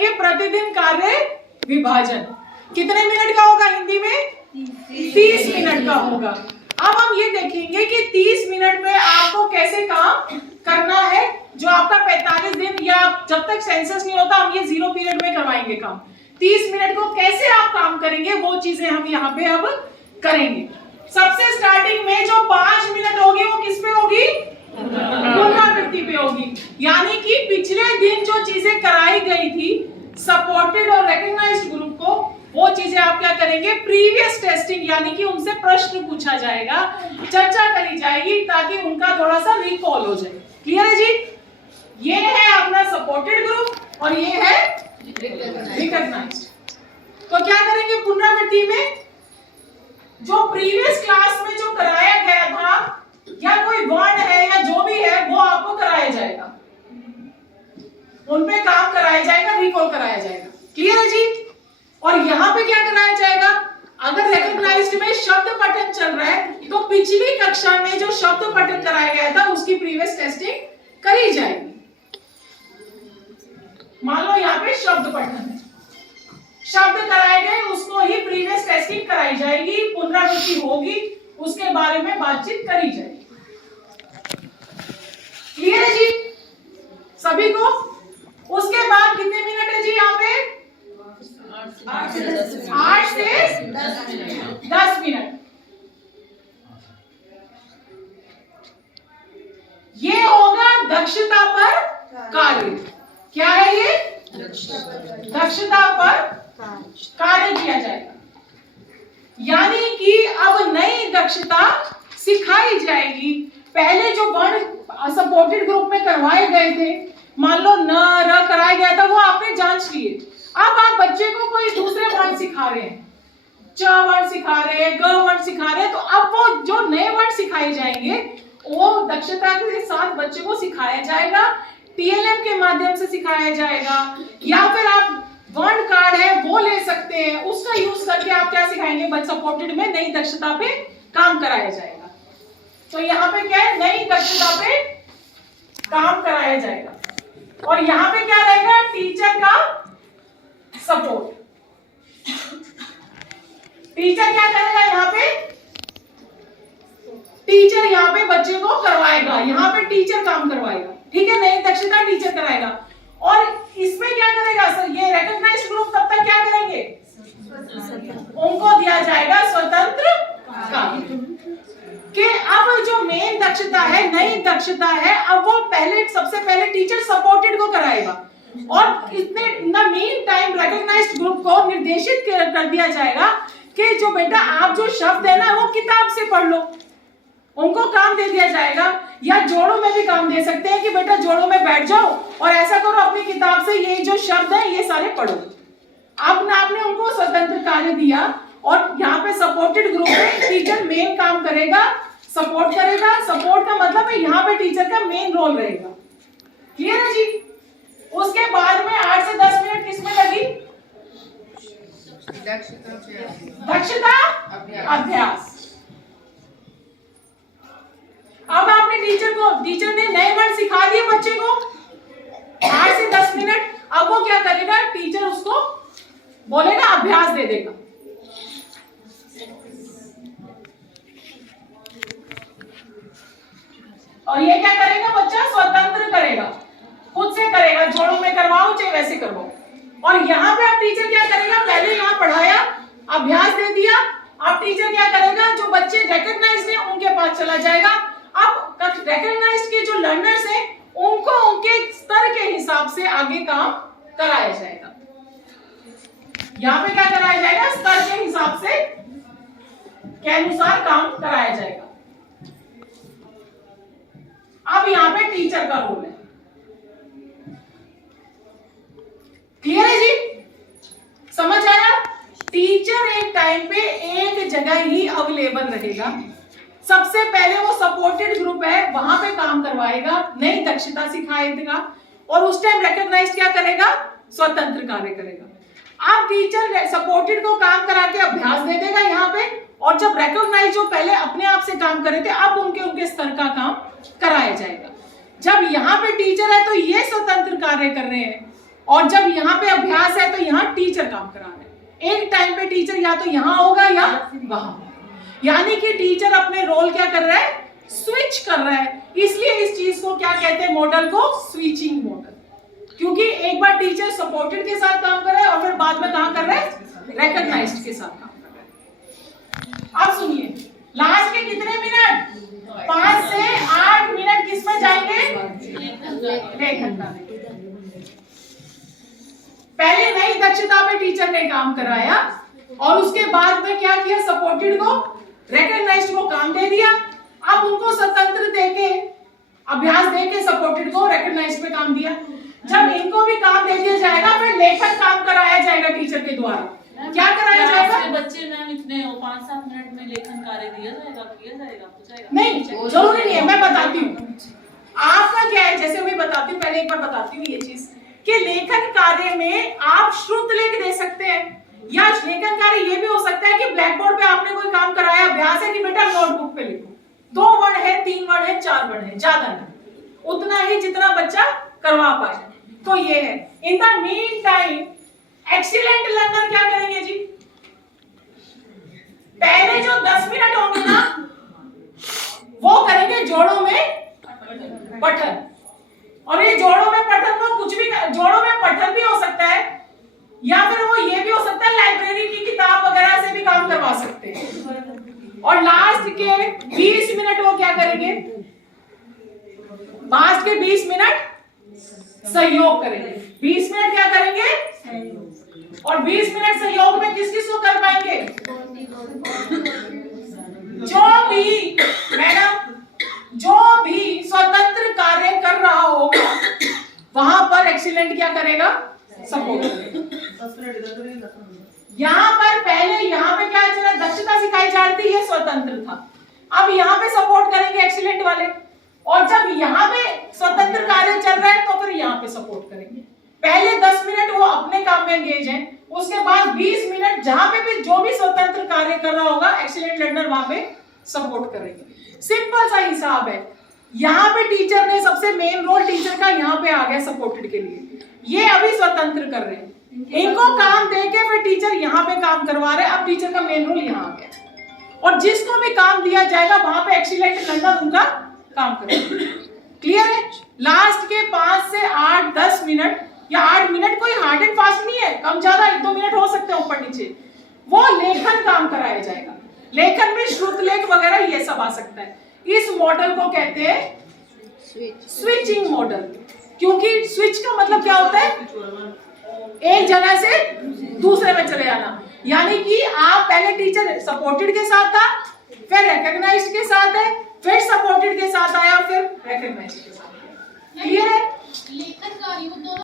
करेंगे प्रतिदिन कार्य विभाजन। कितने मिनट का होगा हिंदी में? 30 मिनट का होगा। अब हम ये देखेंगे कि 30 मिनट में आपको कैसे काम करना है। जो आपका 45 दिन या जब तक सेंसस नहीं होता हम ये 0 पीरियड में करवाएंगे काम। 30 मिनट को कैसे आप काम करेंगे वो चीजें हम यहाँ पे अब करेंगे। सबसे स्टार्टिंग में जो 5 मिनट होगी वो किस पे होगी? पुनरावृत्ति पे होगी। यानी कि पिछले दिन जो चीजें कराई गई थी सपोर्टेड और रिकॉग्नाइज्ड ग्रुप को, वो चीजें आप क्या करेंगे? प्रीवियस टेस्टिंग, यानी कि उनसे प्रश्न पूछा जाएगा, चर्चा करी जाएगी ताकि उनका थोड़ा सा रिकॉल हो जाए। क्लियर है जी? ये है अपना सपोर्टेड ग्रुप और ये है रिकॉग्नाइज्ड। तो क्या करेंगे पुनरावृत्ति में? जो प्रीवियस क्लास में जो कराया गया था या कोई वर्ण है या जो भी है वो आपको कराया जाएगा, उन पे काम कराया जाएगा, रिकॉल कराया जाएगा। क्लियर है जी? और यहाँ पे क्या कराया जाएगा? अगर रिकॉग्नाइज्ड में शब्द पठन चल रहा है तो पिछली कक्षा में जो शब्द पठन कराया गया था उसकी प्रीवियस टेस्टिंग करी जाएगी। मान लो यहाँ पे शब्द पठन है, शब्द कराए गए उसको ही प्रीवियस टेस्टिंग कराई जाएगी, पुनरावृत्ति होगी, उसके बारे में बातचीत करी जाएगी। क्लियर है जी सभी को? उसके बाद कितने मिनट है जी यहाँ पे? 8 से 10 मिनट। ये होगा दक्षता पर कार्य। क्या है ये? दक्षता पर कार्य किया जाएगा। यानी कि अब नई दक्षता सिखाई जाएगी। पहले जो वर्ण सपोर्टेड ग्रुप में करवाए गए थे, मान लो न र कराया गया था, वो आपने जांच लिए। अब आप बच्चे को कोई दूसरे वर्ण सिखा रहे हैं, च वर्ण सिखा रहे हैं, ग वर्ण सिखा रहे हैं, तो अब वो जो नए वर्ण सिखाए जाएंगे वो दक्षता के साथ बच्चे को सिखाया जाएगा, टीएलएम के माध्यम से सिखाया जाएगा, या फिर आप वर्ण कार्ड है वो ले सकते हैं, उसका यूज करके आप क्या सिखाएंगे? बच्चा सपोर्टेड में नई दक्षता पे काम कराया जाएगा। तो यहाँ पे क्या है? नई दक्षता पे काम कराया जाएगा। और यहाँ पे क्या रहेगा? टीचर का सपोर्ट। टीचर क्या करेगा यहाँ पे? टीचर यहाँ पे बच्चे को करवाएगा, यहाँ पे टीचर काम करवाएगा। ठीक है, नई दक्षता टीचर कराएगा। और इसमें क्या करेगा सर? ये रिकॉग्नाइज्ड ग्रुप तब तक क्या करेंगे? उनको दिया जाएगा स्वतंत्र कार्य। कि अब जो मेन दक्षता है, नई दक्षता है, अब वो सबसे पहले टीचर सपोर्टेड को कराएगा और इतने in the meantime recognised group को निर्देशित कर दिया जाएगा कि जो बेटा आप जो शब्द है ना वो किताब से पढ़ लो। उनको काम दे दिया जाएगा, या जोड़ों में भी काम दे सकते हैं कि बेटा जोड़ों में बैठ जाओ और ऐसा करो अपनी किताब से ये जो शब्द है ये सारे पढ़ो। आपने उनको स्वतंत्र कार्य दिया और यहाँ पे सपोर्टेड ग्रुप में टीचर मेन काम करेगा, सपोर्ट करेगा। सपोर्ट का मतलब है यहाँ पे टीचर का मेन रोल रहेगा। क्लियर है जी? उसके बाद में 8 से 10 मिनट किसमें लगी? दक्षता अभ्यास। अब आपने टीचर ने नए वर्ड सिखा दिए बच्चे को 8 से 10 मिनट। अब वो क्या करेगा? टीचर उसको बोलेगा, अभ्यास दे देगा। और ये क्या करेगा? बच्चा स्वतंत्र करेगा, खुद से करेगा, जोड़ों में करवाओ चाहे वैसे करवाओ। और यहाँ पे अब टीचर क्या करेगा? पहले यहाँ पढ़ाया, अभ्यास दे दिया, अब टीचर क्या करेगा? जो बच्चे रिकॉग्नाइज्ड हैं उनके पास चला जाएगा। अब रिकॉग्नाइज्ड के जो लर्नर्स हैं उनको उनके स्तर के हिसाब से आगे काम कराया जाएगा। यहाँ पे क्या कराया जाएगा? स्तर के हिसाब से के अनुसार काम कराया जाएगा। अब यहाँ पे टीचर का रोल है। क्लियर है जी? समझ आया? टीचर एक टाइम पे एक जगह ही अवेलेबल रहेगा। सबसे पहले वो सपोर्टेड ग्रुप है वहां पे काम करवाएगा, नई दक्षता सिखाएगा और उस टाइम रिकॉग्नाइज क्या करेगा? स्वतंत्र कार्य करेगा। अब टीचर सपोर्टेड को काम करा के अभ्यास दे देगा यहाँ पे, और जब रिकॉग्नाइज जो पहले अपने आप से काम कर रहे थे अब उनके स्तर का काम कराया जाएगा। जब यहाँ पे टीचर है तो ये स्वतंत्र कार्य कर रहे हैं और जब यहाँ पे अभ्यास है तो यहाँ टीचर काम करा रहे हैं। एक टाइम पे टीचर या तो यहाँ होगा या वहां, यानी कि टीचर अपने रोल क्या कर रहा है, स्विच कर रहा है। इसलिए इस चीज को क्या कहते हैं, मॉडल को स्विचिंग मॉडल, क्योंकि एक बार टीचर सपोर्टेड के साथ काम कर रहा है और फिर बाद में कहां कर रहा है, रिकॉग्नाइज्ड के साथ काम कर रहा है। अब सुनिए, लास्ट के कितने मिनट, 5 से 8 मिनट किसमें जाएंगे, लेखन कार्य। पहले नई दक्षता पे टीचर ने काम कराया और उसके बाद में क्या किया, सपोर्टेड को रिकॉग्नाइज्ड को काम दे दिया। अब उनको स्वतंत्र देके, अभ्यास देके सपोर्टेड को रिकॉग्नाइज्ड पे काम दिया। जब इनको भी काम दे दिया जाएगा फिर लेखन काम कराया जाएगा टीचर के द्वारा। क्या कराया जाएगा, बच्चे मैम इतने 5-7 मिनट में लेखन कार्य दिया जाएगा, किया जाएगा, हो जाएगा? नहीं, जरूरी नहीं है, मैं बताती हूँ आपका क्या है। जैसे मैं बताती हूँ, पहले एक बार बताती हूँ ये चीज कि लेखन कार्य में आप श्रुत लेख दे सकते हैं, या लेखन कार्य ये भी हो सकता है कि ब्लैक बोर्ड पे आपने कोई काम कराया, अभ्यास है कि बेटा नोटबुक पे लिखो, 2 वर्ड है, 3 वर्ड है, 4 वर्ड है, ज्यादा नहीं, उतना ही जितना बच्चा करवा पाए। तो ये है। इन the mean time excellent learner क्या करेंगे जी, पहले जो 10 मिनट होंगे ना वो करेंगे जोड़ों में पठन। और ये जोड़ों में पठन को कुछ भी, जोड़ों में पठन भी हो सकता है या फिर वो ये भी हो सकता है लाइब्रेरी की किताब वगैरह से भी काम करवा सकते हैं। और लास्ट के 20 मिनट वो क्या करेंगे, लास्ट के 20 मिनट सहयोग करेंगे। 20 मिनट क्या करेंगे, और 20 मिनट सहयोग में किस किस को कर पाएंगे, जो भी मैडम जो भी स्वतंत्र कार्य कर रहा होगा वहां पर एक्सीलेंट क्या करेगा, सपोर्ट करेगा। यहाँ पर पहले यहाँ पे क्या चला, दक्षता सिखाई जाती है, स्वतंत्र था। अब यहाँ पे सपोर्ट करेंगे एक्सीलेंट वाले, और जब यहाँ पे स्वतंत्र कार्य चल रहा है तो फिर यहाँ पे सपोर्ट करेंगे। पहले 10 मिनट वो अपने काम में एंगेज है, उसके बाद 20 मिनट जहां पे भी जो भी स्वतंत्र कार्य कर रहा होगा एक्सीलेंट लर्नर वहां पे सपोर्ट करेंगे। सिंपल सा हिसाब है। यहाँ पे टीचर ने सबसे मेन रोल टीचर का यहाँ पे आ गया सपोर्टेड के लिए, ये अभी स्वतंत्र कर रहे हैं, इनको काम देके फिर टीचर यहाँ पे काम करवा रहे हैं। अब टीचर का मेन रोल यहाँ आ गया और जिसको भी काम दिया जाएगा वहां पे एक्सीलेंट लर्नर उनका काम करेगा। क्लियर है। लास्ट के 5 से 8-10 मिनट या 8 मिनट कोई हार्ड एंड फास्ट नहीं है, कम ज्यादा 1-2 मिनट हो सकते हैं ऊपर नीचे, वो लेखन काम कराया जाएगा। लेखन में श्रुत लेख वगैरह ये सब आ सकता है। इस मॉडल को कहते हैं स्विचिंग मॉडल, क्योंकि स्विच का मतलब क्या होता है, एक जगह से दूसरे में चले जाना। यानी कि आप पहले टीचर सपोर्टेड के साथ था, फिर रिकॉग्नाइज्ड के साथ है, फिर सपोर्टेड के साथ आया, फिर रिकॉग्नाइज्ड के साथ आया। क्लियर है।